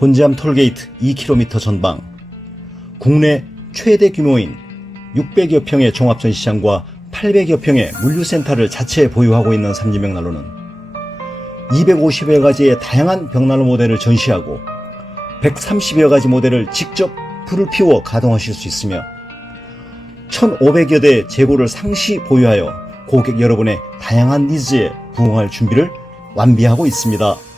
곤지암 톨게이트 2km 전방, 국내 최대 규모인 600여 평의 종합전시장과 800여 평의 물류센터를 자체에 보유하고 있는 삼지명난로는 250여 가지의 다양한 벽난로 모델을 전시하고 130여 가지 모델을 직접 불을 피워 가동하실 수 있으며 1,500여 대의 재고를 상시 보유하여 고객 여러분의 다양한 니즈에 부응할 준비를 완비하고 있습니다.